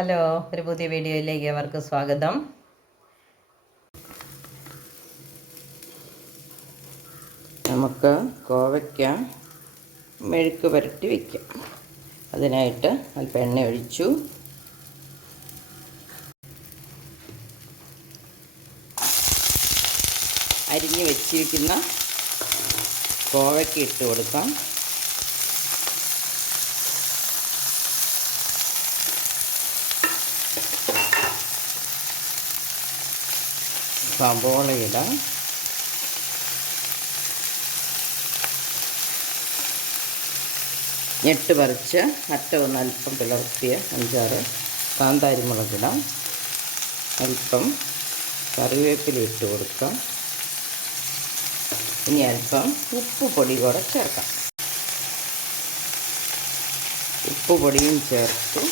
Hello ഒരു പുതിയ വീഡിയോയിലേക്ക് അവർക്ക് സ്വാഗതം. നമുക്ക് കോവയ്ക്ക മെഴുക്ക് പുരട്ടി വയ്ക്കാം അതിനായിട്ട് അല്പം എണ്ണ ഒഴിച്ചു. അരിഞ്ഞ് വെച്ചിരിക്കുന്ന കോവയ്ക്ക് ഇട്ട് കൊടുക്കാം. സബോള ഇടാം ഞെട്ട് പറിച്ച് അറ്റ ഒന്ന് അല്പം പിളർത്തിയ അഞ്ചാറ് കാന്താരി മുളകിടാം. അല്പം കറിവേപ്പില ഇട്ട് കൊടുക്കാം. ഇനി അല്പം ഉപ്പ് പൊടി കൂടെ ചേർക്കാം. ഉപ്പ് പൊടിയും ചേർത്തു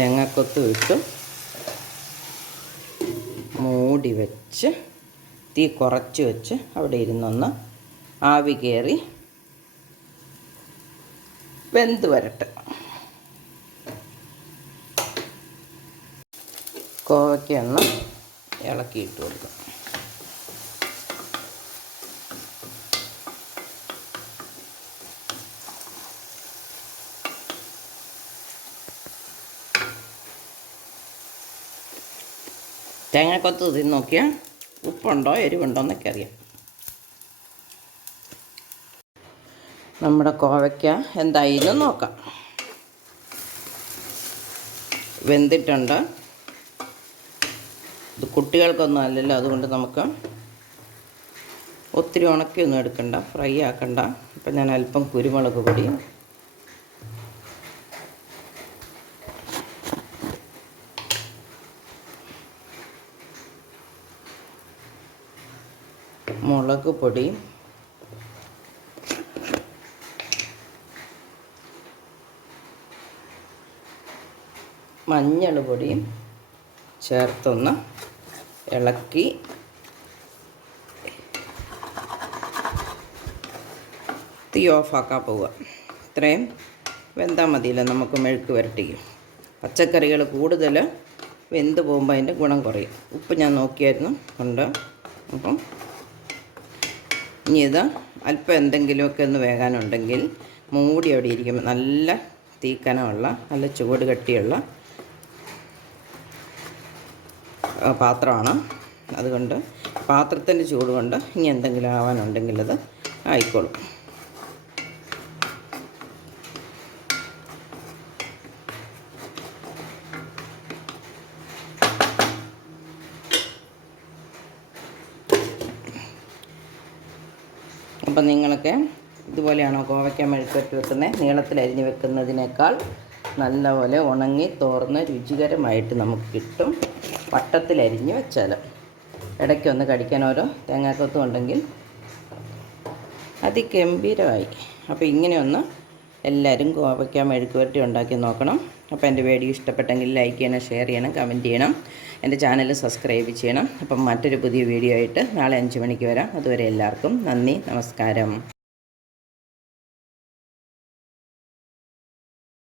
തേങ്ങാക്കൊത്ത് ഇട്ട് മൂടി വെച്ച് തീ കുറച്ച് വെച്ച് അവിടെ ഇരുന്നൊന്ന് ആവി കയറി വെന്ത് വരട്ടെ. കോവയ്ക്കൊന്ന് ഇളക്കിയിട്ട് കൊടുക്കും. തേങ്ങാക്കൊത്ത് തിന്ന് നോക്കിയാൽ ഉപ്പുണ്ടോ എരിവുണ്ടോ എന്നൊക്കെ അറിയാം. നമ്മുടെ കോവയ്ക്ക എന്തായാലും നോക്കാം. വെന്തിട്ടുണ്ട്. ഇത് കുട്ടികൾക്കൊന്നും അല്ലല്ലോ അതുകൊണ്ട് നമുക്ക് ഒത്തിരി ഉണക്കിയൊന്നും എടുക്കണ്ട ഫ്രൈ ആക്കണ്ട. അപ്പം ഞാൻ അല്പം കുരുമുളക് പൊടി മുളക് പൊടി. മഞ്ഞൾ പൊടിയും ചേർത്തൊന്ന് ഇളക്കി. തീ ഓഫാക്കാൻ പോവുക. ഇത്രയും വെന്താൽ മതിയില്ല നമുക്ക് മെഴുക്ക് വരട്ടിക്കും. പച്ചക്കറികൾ കൂടുതൽ വെന്ത് പോകുമ്പോൾ അതിന്റെ ഗുണം കുറയും. ഉപ്പ് ഞാൻ നോക്കിയായിരുന്നു. ഉണ്ട്. അപ്പം ഇനി അല്പം എന്തെങ്കിലുമൊക്കെ ഒന്ന് വേകാനുണ്ടെങ്കിൽ മൂടി അവിടെ ഇരിക്കുമ്പോൾ നല്ല തീക്കനമുള്ള നല്ല ചുവട് കട്ടിയുള്ള പാത്രമാണ്. അതുകൊണ്ട് പാത്രത്തിന്റെ ചൂട് കൊണ്ട് ഇനി എന്തെങ്കിലും ആവാനുണ്ടെങ്കിൽ അത് ആയിക്കോളും. അപ്പം നിങ്ങളൊക്കെ ഇതുപോലെയാണോ കോവയ്ക്ക മെഴുക്കുവരട്ടി വെക്കുന്നത് നീളത്തിൽ അരിഞ്ഞ് വെക്കുന്നതിനേക്കാൾ നല്ലപോലെ ഉണങ്ങി തോർന്ന് രുചികരമായിട്ട് നമുക്ക് കിട്ടും. വട്ടത്തിൽ അരിഞ്ഞ് വെച്ചാൽ ഇടയ്ക്കൊന്ന് കടിക്കാൻ ഓരോ തേങ്ങാക്കൊത്തും ഉണ്ടെങ്കിൽ അതിഗംഭീരമായി. അപ്പോൾ ഇങ്ങനെയൊന്ന് എല്ലാവരും കോവയ്ക്ക മെഴുക്കുവരട്ടി ഉണ്ടാക്കി നോക്കണം. അപ്പോൾ എന്റെ വീഡിയോ ഇഷ്ടപ്പെട്ടെങ്കിൽ ലൈക്ക് ചെയ്യണം ഷെയർ ചെയ്യണം കമന്റ് ചെയ്യണം. എന്റെ ചാനൽ സബ്സ്ക്രൈബ് ചെയ്യണം. അപ്പം മറ്റൊരു പുതിയ വീഡിയോ ആയിട്ട് നാളെ അഞ്ച് മണിക്ക് വരാം. അതുവരെ എല്ലാവർക്കും നന്ദി നമസ്കാരം.